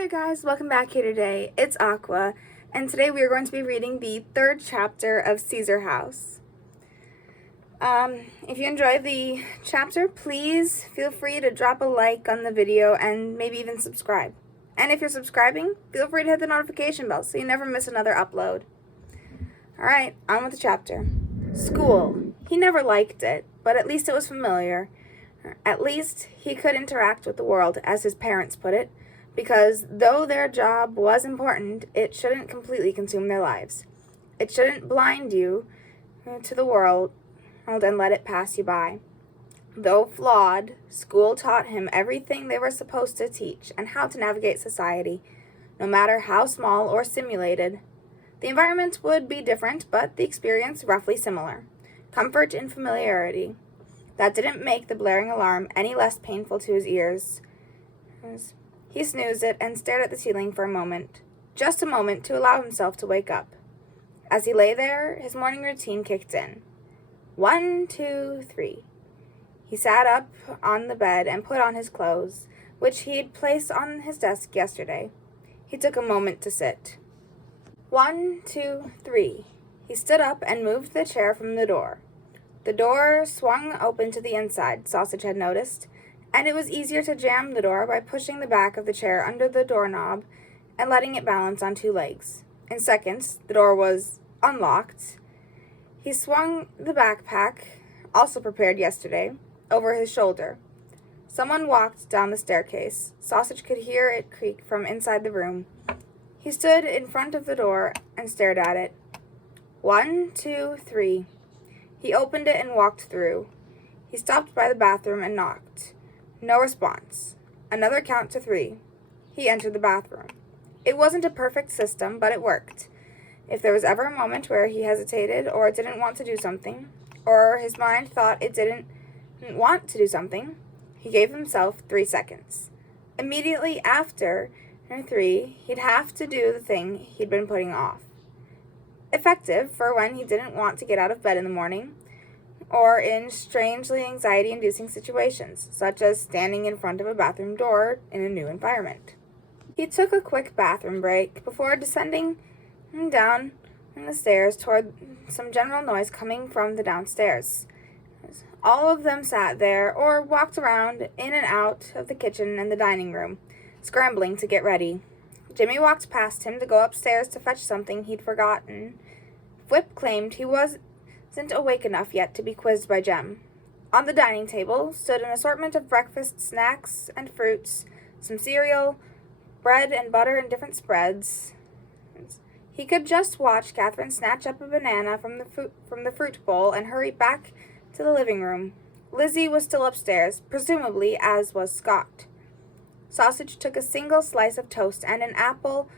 there guys, welcome back here today. It's Aqua, and today we are going to be reading the third chapter of Caesar House. If you enjoyed the chapter, please feel free to drop a like on the video and maybe even subscribe. And if you're subscribing, feel free to hit the notification bell so you never miss another upload. Alright, on with the chapter. School. He never liked it, but at least it was familiar. At least he could interact with the world, as his parents put it, because though their job was important, it shouldn't completely consume their lives. It shouldn't blind you to the world and let it pass you by. Though flawed, school taught him everything they were supposed to teach and how to navigate society, no matter how small or simulated. The environment would be different, but the experience roughly similar. Comfort in familiarity. That didn't make the blaring alarm any less painful to his ears. He snoozed it and stared at the ceiling for a moment. Just a moment to allow himself to wake up. As he lay there, his morning routine kicked in. 1, 2, 3. He sat up on the bed and put on his clothes, which he'd placed on his desk yesterday. He took a moment to sit. 1, 2, 3. He stood up and moved the chair from the door. The door swung open to the inside, Sausage had noticed, and it was easier to jam the door by pushing the back of the chair under the doorknob and letting it balance on two legs. In seconds, the door was unlocked. He swung the backpack, also prepared yesterday, over his shoulder. Someone walked down the staircase. Sausage could hear it creak from inside the room. He stood in front of the door and stared at it. 1, 2, 3. He opened it and walked through. He stopped by the bathroom and knocked. No response. Another count to 3. He entered the bathroom. It wasn't a perfect system, but it worked. If there was ever a moment where he hesitated or didn't want to do something, or his mind thought it didn't want to do something, he gave himself 3 seconds. Immediately after 3, he'd have to do the thing he'd been putting off. Effective for when he didn't want to get out of bed in the morning, or in strangely anxiety-inducing situations, such as standing in front of a bathroom door in a new environment. He took a quick bathroom break before descending down the stairs toward some general noise coming from the downstairs. All of them sat there or walked around in and out of the kitchen and the dining room, scrambling to get ready. Jimmy walked past him to go upstairs to fetch something he'd forgotten. Whip claimed he wasn't awake enough yet to be quizzed by Jem. On the dining table stood an assortment of breakfast snacks and fruits, some cereal, bread and butter in different spreads. He could just watch Catherine snatch up a banana from the fruit bowl and hurry back to the living room. Lizzie was still upstairs, presumably as was Scott. Sausage took a single slice of toast and an apple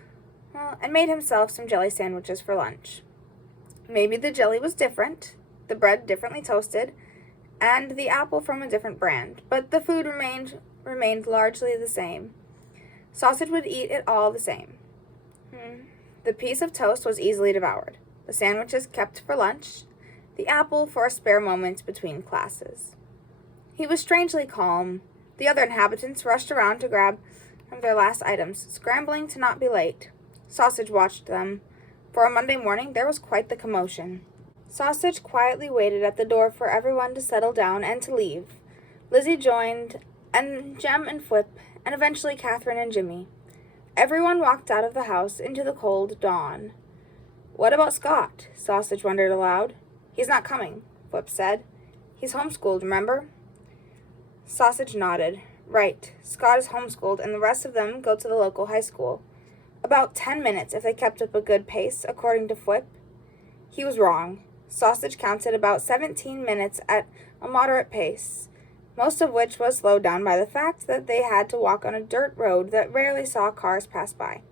and made himself some jelly sandwiches for lunch. Maybe the jelly was different, the bread differently toasted, and the apple from a different brand, but the food remained largely the same. Sausage would eat it all the same. The piece of toast was easily devoured, the sandwiches kept for lunch, the apple for a spare moment between classes. He was strangely calm. The other inhabitants rushed around to grab their last items, scrambling to not be late. Sausage watched them. For a Monday morning, there was quite the commotion. Sausage quietly waited at the door for everyone to settle down and to leave. Lizzie joined, and Jem and Whip, and eventually Catherine and Jimmy. Everyone walked out of the house into the cold dawn. What about Scott? Sausage wondered aloud. He's not coming, Whip said. He's homeschooled, remember? Sausage nodded. Right, Scott is homeschooled, and the rest of them go to the local high school. About 10 minutes if they kept up a good pace, according to Whip. He was wrong. Sausage counted about 17 minutes at a moderate pace, most of which was slowed down by the fact that they had to walk on a dirt road that rarely saw cars pass by,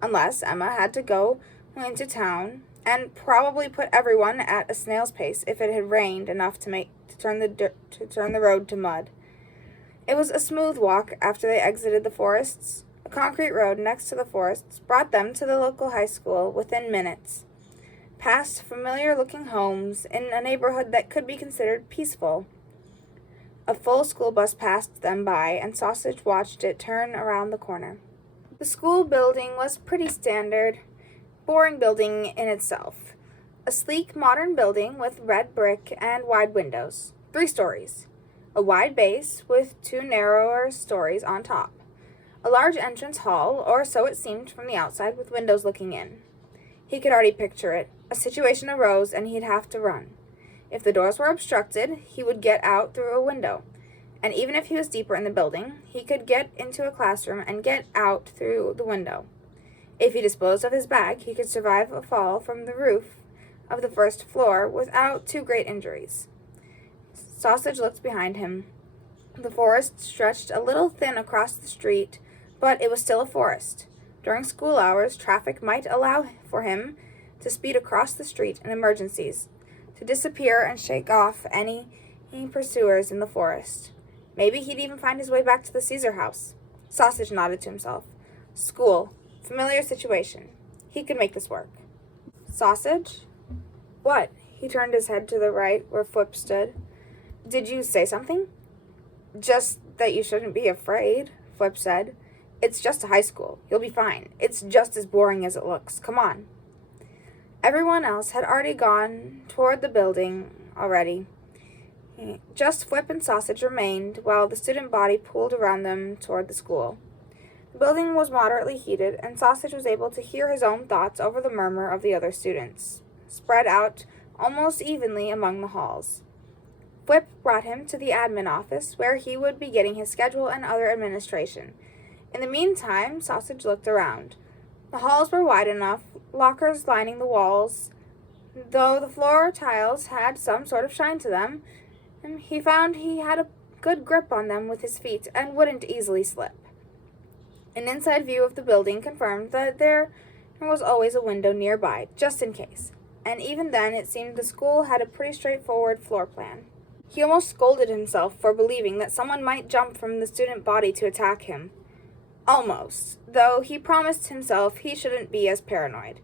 unless Emma had to go into town, and probably put everyone at a snail's pace if it had rained enough to turn the road to mud. It was a smooth walk after they exited the forests. A concrete road next to the forests brought them to the local high school within minutes, past familiar-looking homes in a neighborhood that could be considered peaceful. A full school bus passed them by, and Sausage watched it turn around the corner. The school building was pretty standard, boring building in itself. A sleek, modern building with red brick and wide windows, 3 stories. A wide base with 2 narrower stories on top. A large entrance hall, or so it seemed from the outside, with windows looking in. He could already picture it. A situation arose and he'd have to run. If the doors were obstructed, he would get out through a window. And even if he was deeper in the building, he could get into a classroom and get out through the window. If he disposed of his bag, he could survive a fall from the roof of the first floor without too great injuries. Sausage looked behind him. The forest stretched a little thin across the street, but it was still a forest. During school hours, traffic might allow for him to speed across the street in emergencies, to disappear and shake off any pursuers in the forest. Maybe he'd even find his way back to the Caesar house. Sausage nodded to himself. School. Familiar situation. He could make this work. Sausage? What? He turned his head to the right, where Flip stood. Did you say something? Just that you shouldn't be afraid, Flip said. It's just a high school. You'll be fine. It's just as boring as it looks. Come on. Everyone else had already gone toward the building already. Just Flip and Sausage remained, while the student body pooled around them toward the school. The building was moderately heated, and Sausage was able to hear his own thoughts over the murmur of the other students, spread out almost evenly among the halls. Flip brought him to the admin office, where he would be getting his schedule and other administration. In the meantime, Sausage looked around. The halls were wide enough, lockers lining the walls. Though the floor tiles had some sort of shine to them, he found he had a good grip on them with his feet and wouldn't easily slip. An inside view of the building confirmed that there was always a window nearby, just in case. And even then, it seemed the school had a pretty straightforward floor plan. He almost scolded himself for believing that someone might jump from the student body to attack him. Almost, though he promised himself he shouldn't be as paranoid.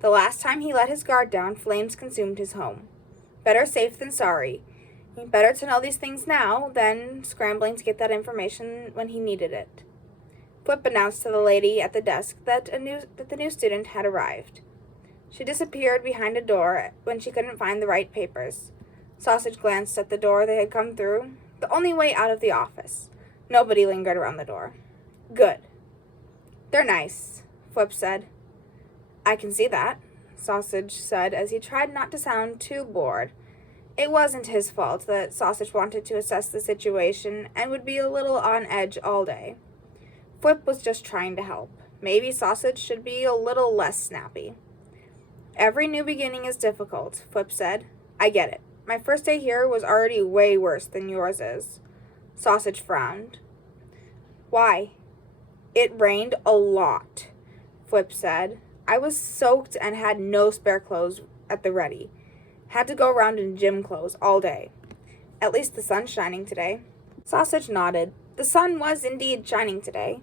The last time he let his guard down, flames consumed his home. Better safe than sorry. Better to know these things now than scrambling to get that information when he needed it. Flip announced to the lady at the desk that the new student had arrived. She disappeared behind a door when she couldn't find the right papers. Sausage glanced at the door they had come through, the only way out of the office. Nobody lingered around the door. Good. They're nice, Flip said. I can see that, Sausage said as he tried not to sound too bored. It wasn't his fault that Sausage wanted to assess the situation and would be a little on edge all day. Flip was just trying to help. Maybe Sausage should be a little less snappy. Every new beginning is difficult, Flip said. I get it. My first day here was already way worse than yours is. Sausage frowned. Why? It rained a lot, Flip said. I was soaked and had no spare clothes at the ready. Had to go around in gym clothes all day. At least the sun's shining today. Sausage nodded. The sun was indeed shining today.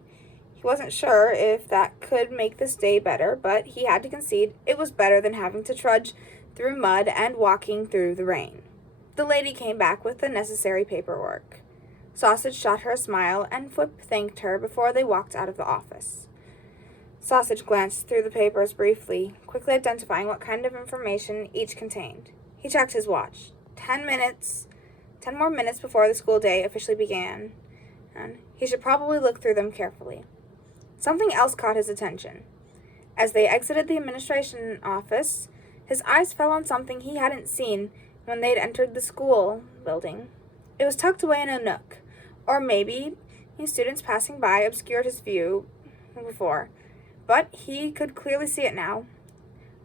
He wasn't sure if that could make this day better, but he had to concede it was better than having to trudge through mud and walking through the rain. The lady came back with the necessary paperwork. Sausage shot her a smile, and Flip thanked her before they walked out of the office. Sausage glanced through the papers briefly, quickly identifying what kind of information each contained. He checked his watch. 10 more minutes before the school day officially began, and he should probably look through them carefully. Something else caught his attention. As they exited the administration office, his eyes fell on something he hadn't seen when they'd entered the school building. It was tucked away in a nook, or maybe students passing by obscured his view before, but he could clearly see it now.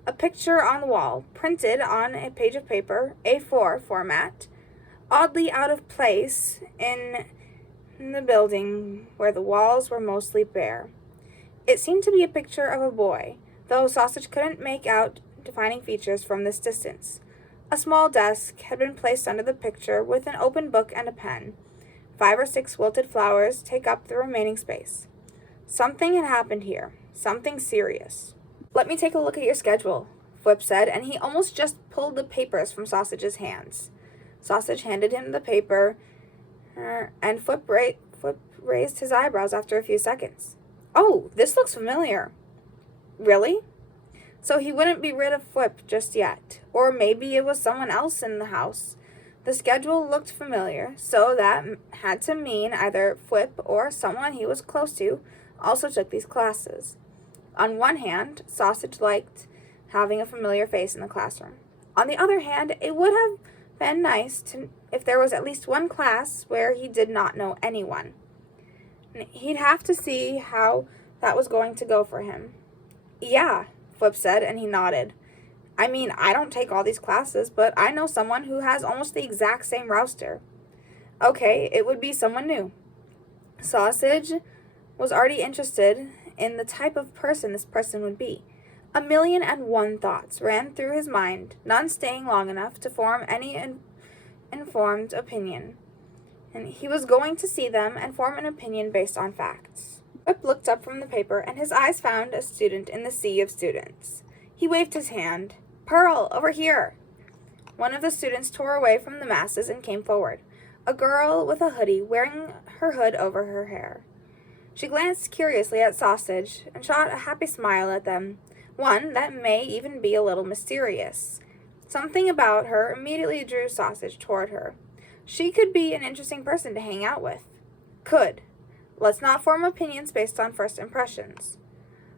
A picture on the wall, printed on a page of paper, A4 format, oddly out of place in the building where the walls were mostly bare. It seemed to be a picture of a boy, though Sausage couldn't make out defining features from this distance. A small desk had been placed under the picture with an open book and a pen. 5 or 6 wilted flowers take up the remaining space. Something had happened here, something serious. Let me take a look at your schedule, Flip said, and he almost just pulled the papers from Sausage's hands. Sausage handed him the paper, and Flip raised his eyebrows after a few seconds. "Oh, this looks familiar." "Really?" So he wouldn't be rid of Flip just yet. Or maybe it was someone else in the house. The schedule looked familiar, so that had to mean either Flip or someone he was close to also took these classes. On one hand, Sausage liked having a familiar face in the classroom. On the other hand, it would have been nice if there was at least one class where he did not know anyone. He'd have to see how that was going to go for him. "Yeah," Flip said, and he nodded. "I mean, I don't take all these classes, but I know someone who has almost the exact same roster." Okay, it would be someone new. Sausage was already interested in the type of person this person would be. 1,000,001 thoughts ran through his mind, none staying long enough to form any informed opinion. And he was going to see them and form an opinion based on facts. Flip looked up from the paper, and his eyes found a student in the sea of students. He waved his hand. "Pearl, over here!" One of the students tore away from the masses and came forward. A girl with a hoodie, wearing her hood over her hair. She glanced curiously at Sausage and shot a happy smile at them, one that may even be a little mysterious. Something about her immediately drew Sausage toward her. She could be an interesting person to hang out with. Could. Let's not form opinions based on first impressions.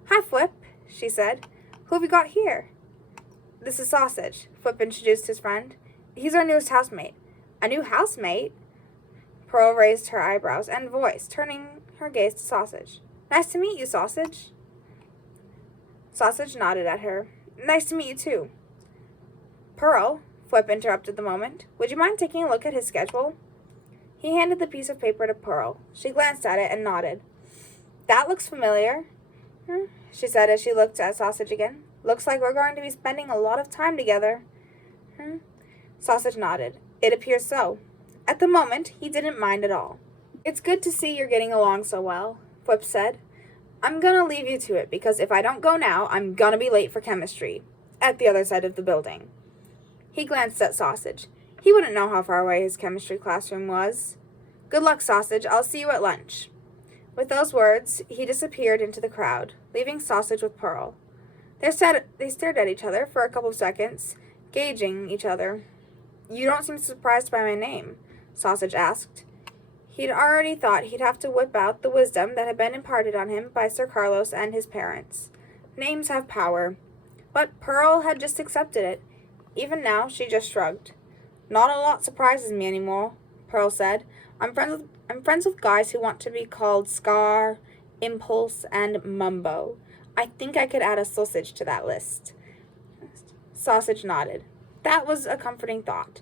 "Hi, Flip," she said. "Who have you got here?" "This is Sausage," Flip introduced his friend. "He's our newest housemate." "A new housemate?" Pearl raised her eyebrows and voice, turning her gaze to Sausage. "Nice to meet you, Sausage." Sausage nodded at her. "Nice to meet you, too." "Pearl," Flip interrupted the moment, "would you mind taking a look at his schedule?" He handed the piece of paper to Pearl. She glanced at it and nodded. "That looks familiar," she said as she looked at Sausage again. "Looks like we're going to be spending a lot of time together." Sausage nodded. "It appears so." At the moment, he didn't mind at all. "It's good to see you're getting along so well," Flip said. "I'm gonna leave you to it, because if I don't go now, I'm gonna be late for chemistry, at the other side of the building." He glanced at Sausage. He wouldn't know how far away his chemistry classroom was. "Good luck, Sausage. I'll see you at lunch." With those words, he disappeared into the crowd, leaving Sausage with Pearl. They stared at each other for a couple of seconds, gauging each other. "You don't seem surprised by my name," Sausage asked. He'd already thought he'd have to whip out the wisdom that had been imparted on him by Sir Carlos and his parents. Names have power. But Pearl had just accepted it. Even now, she just shrugged. "Not a lot surprises me anymore," Pearl said. I'm friends with guys who want to be called Scar, Impulse, and Mumbo. I think I could add a sausage to that list." Sausage nodded. That was a comforting thought,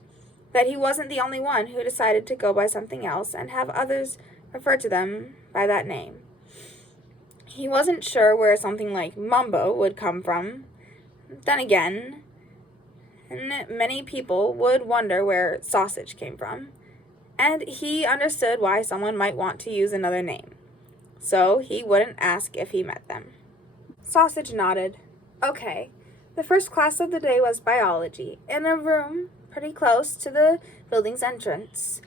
that he wasn't the only one who decided to go by something else and have others refer to them by that name. He wasn't sure where something like Mumbo would come from. Then again, many people would wonder where Sausage came from, and he understood why someone might want to use another name, so he wouldn't ask if he met them. Sausage nodded. Okay, the first class of the day was biology, in a room pretty close to the building's entrance.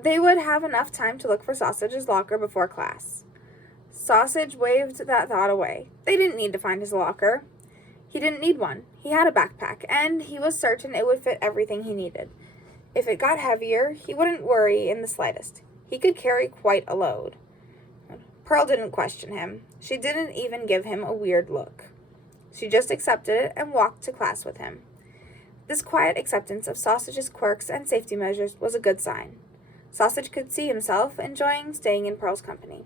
They would have enough time to look for Sausage's locker before class. Sausage waved that thought away. They didn't need to find his locker. He didn't need one. He had a backpack, and he was certain it would fit everything he needed. If it got heavier, he wouldn't worry in the slightest. He could carry quite a load. Pearl didn't question him. She didn't even give him a weird look. She just accepted it and walked to class with him. This quiet acceptance of Sausage's quirks and safety measures was a good sign. Sausage could see himself enjoying staying in Pearl's company.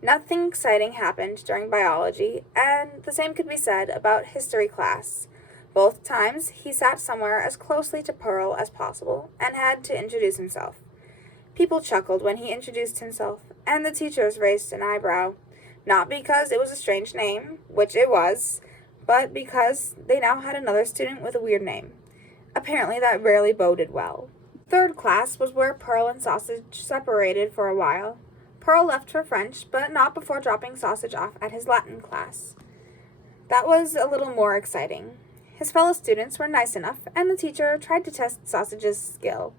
Nothing exciting happened during biology, and the same could be said about history class. Both times, he sat somewhere as closely to Pearl as possible and had to introduce himself. People chuckled when he introduced himself, and the teachers raised an eyebrow, not because it was a strange name, which it was, but because they now had another student with a weird name. Apparently that rarely boded well. Third class was where Pearl and Sausage separated for a while. Pearl left for French, but not before dropping Sausage off at his Latin class. That was a little more exciting. His fellow students were nice enough, and the teacher tried to test Sausage's skill.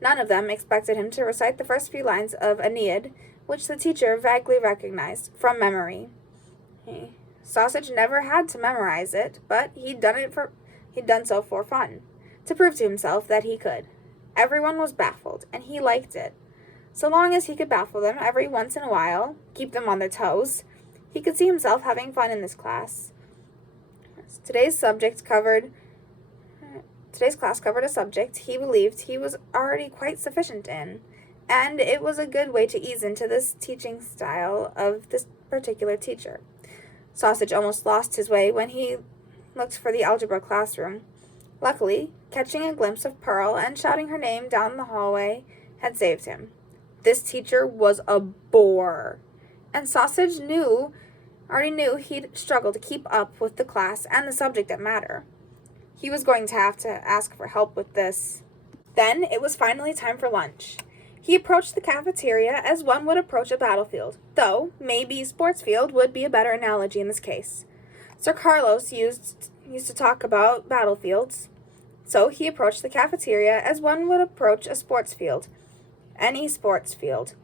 None of them expected him to recite the first few lines of Aeneid which the teacher vaguely recognized from memory. Sausage never had to memorize it, but he'd done so for fun, to prove to himself that he could. Everyone was baffled, and he liked it. So long as he could baffle them every once in a while, keep them on their toes, he could see himself having fun in this class. Today's class covered a subject he believed he was already quite sufficient in, and it was a good way to ease into this teaching style of this particular teacher. Sausage almost lost his way when he looked for the algebra classroom. Luckily, catching a glimpse of Pearl and shouting her name down the hallway had saved him. This teacher was a bore, and Sausage already knew he'd struggle to keep up with the class and the subject that mattered. He was going to have to ask for help with this. Then it was finally time for lunch. He approached the cafeteria as one would approach a battlefield, though maybe sports field would be a better analogy in this case. Sir Carlos used to talk about battlefields, so he approached the cafeteria as one would approach a sports field, any sports field.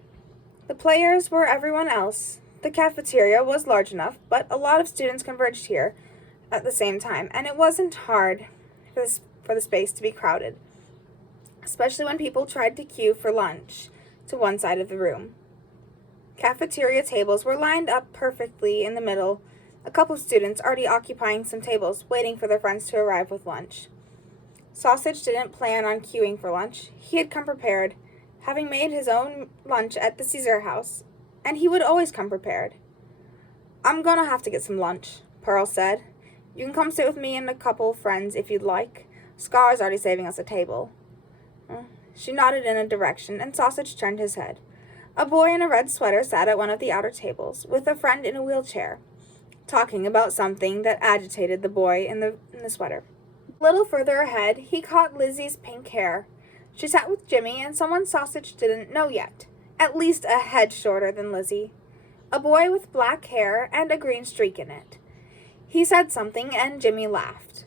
The players were everyone else. The cafeteria was large enough, but a lot of students converged here at the same time, and it wasn't hard for the space to be crowded, especially when people tried to queue for lunch to one side of the room. Cafeteria tables were lined up perfectly in the middle, a couple of students already occupying some tables, waiting for their friends to arrive with lunch. Sausage didn't plan on queuing for lunch. He had come prepared, having made his own lunch at the Caesar house, and he would always come prepared. "I'm gonna have to get some lunch," Pearl said. "You can come sit with me and a couple friends if you'd like. Scar's already saving us a table." She nodded in a direction, and Sausage turned his head. A boy in a red sweater sat at one of the outer tables, with a friend in a wheelchair, talking about something that agitated the boy in the sweater. A little further ahead, he caught Lizzie's pink hair. She sat with Jimmy and someone Sausage didn't know yet, at least a head shorter than Lizzie. A boy with black hair and a green streak in it. He said something, and Jimmy laughed.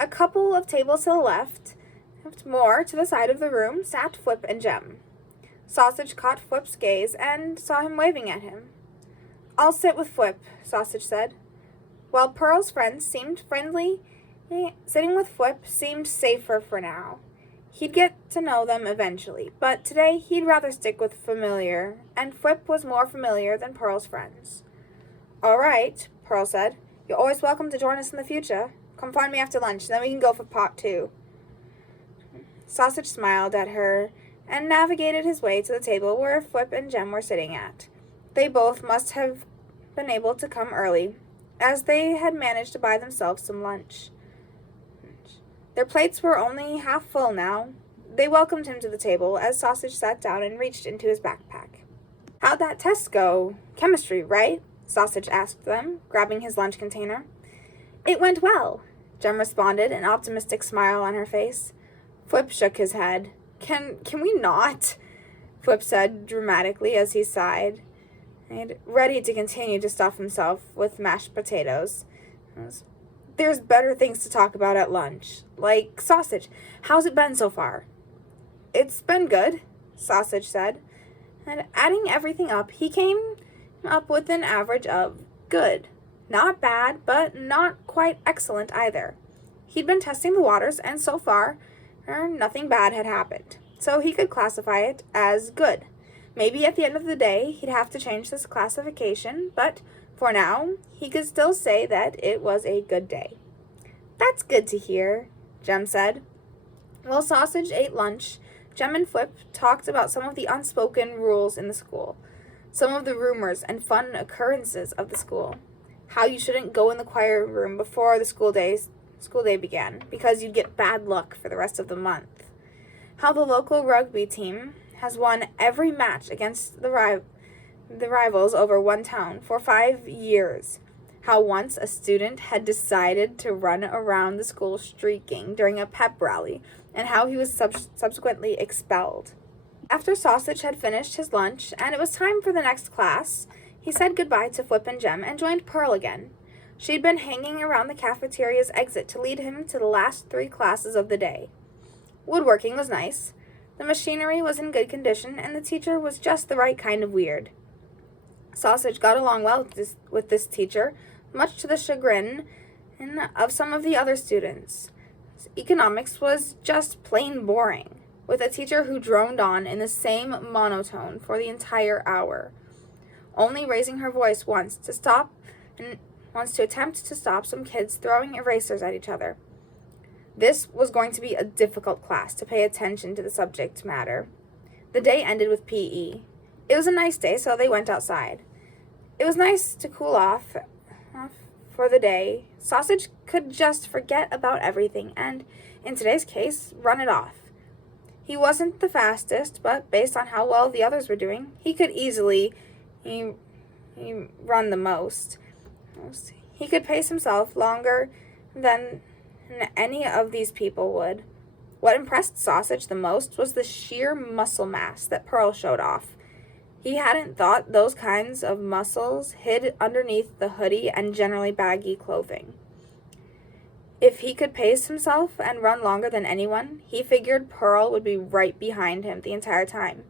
A couple of tables to the left, more to the side of the room, sat Flip and Jem. Sausage caught Flip's gaze and saw him waving at him. "I'll sit with Flip," Sausage said. While Pearl's friends seemed friendly, sitting with Flip seemed safer for now. He'd get to know them eventually, but today he'd rather stick with familiar, and Flip was more familiar than Pearl's friends. "All right," Pearl said. "You're always welcome to join us in the future. Come find me after lunch, then we can go for part 2. Sausage smiled at her and navigated his way to the table where Flip and Jem were sitting at. They both must have been able to come early, as they had managed to buy themselves some lunch. Their plates were only half full now. They welcomed him to the table as Sausage sat down and reached into his backpack. "How'd that test go? Chemistry, right?" Sausage asked them, grabbing his lunch container. "It went well," Jem responded, an optimistic smile on her face. Flip shook his head. Can we not?" Flip said dramatically as he sighed, ready to continue to stuff himself with mashed potatoes. "There's better things to talk about at lunch. Like Sausage. How's it been so far?" "It's been good," Sausage said. And adding everything up, he came up with an average of good. Not bad, but not quite excellent either. He'd been testing the waters, and so far, nothing bad had happened. So he could classify it as good. Maybe at the end of the day, he'd have to change this classification, but for now, he could still say that it was a good day. "That's good to hear," Jem said. While Sausage ate lunch, Jem and Flip talked about some of the unspoken rules in the school, some of the rumors and fun occurrences of the school, how you shouldn't go in the choir room before the school day began, because you'd get bad luck for the rest of the month, how the local rugby team has won every match against the rivals over one town for 5 years, how once a student had decided to run around the school streaking during a pep rally, and how he was subsequently expelled. After Sausage had finished his lunch and it was time for the next class, he said goodbye to Flip and Jem and joined Pearl again. She'd been hanging around the cafeteria's exit to lead him to the last 3 classes of the day. Woodworking was nice. The machinery was in good condition, and the teacher was just the right kind of weird. Sausage got along well with this teacher, much to the chagrin of some of the other students. Economics was just plain boring, with a teacher who droned on in the same monotone for the entire hour, only raising her voice once to attempt to stop some kids throwing erasers at each other. This was going to be a difficult class to pay attention to the subject matter. The day ended with PE. It was a nice day, so they went outside. It was nice to cool off for the day. Sausage could just forget about everything and, in today's case, run it off. He wasn't the fastest, but based on how well the others were doing, he could easily run the most. He could pace himself longer than any of these people would. What impressed Sausage the most was the sheer muscle mass that Pearl showed off. He hadn't thought those kinds of muscles hid underneath the hoodie and generally baggy clothing. If he could pace himself and run longer than anyone, he figured Pearl would be right behind him the entire time,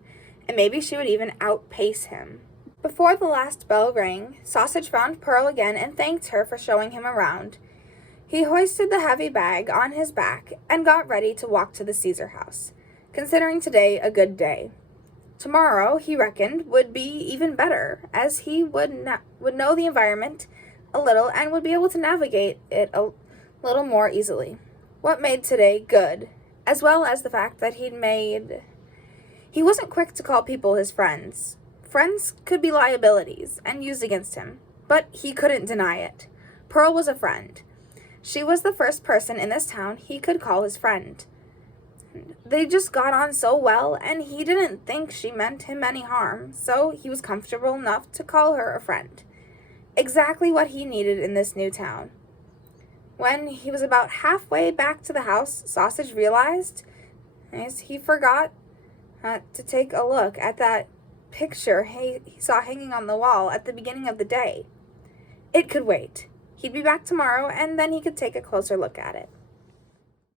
and maybe she would even outpace him. Before the last bell rang, Sausage found Pearl again and thanked her for showing him around. He hoisted the heavy bag on his back and got ready to walk to the Caesar house, considering today a good day. Tomorrow, he reckoned, would be even better, as he would know the environment a little and would be able to navigate it a little more easily. What made today good, as well as the fact that he wasn't quick to call people his friends. Friends could be liabilities and used against him, but he couldn't deny it. Pearl was a friend. She was the first person in this town he could call his friend. They just got on so well, and he didn't think she meant him any harm, so he was comfortable enough to call her a friend. Exactly what he needed in this new town. When he was about halfway back to the house, Sausage realized he forgot to take a look at that picture he saw hanging on the wall at the beginning of the day. It could wait. He'd be back tomorrow, and then he could take a closer look at it.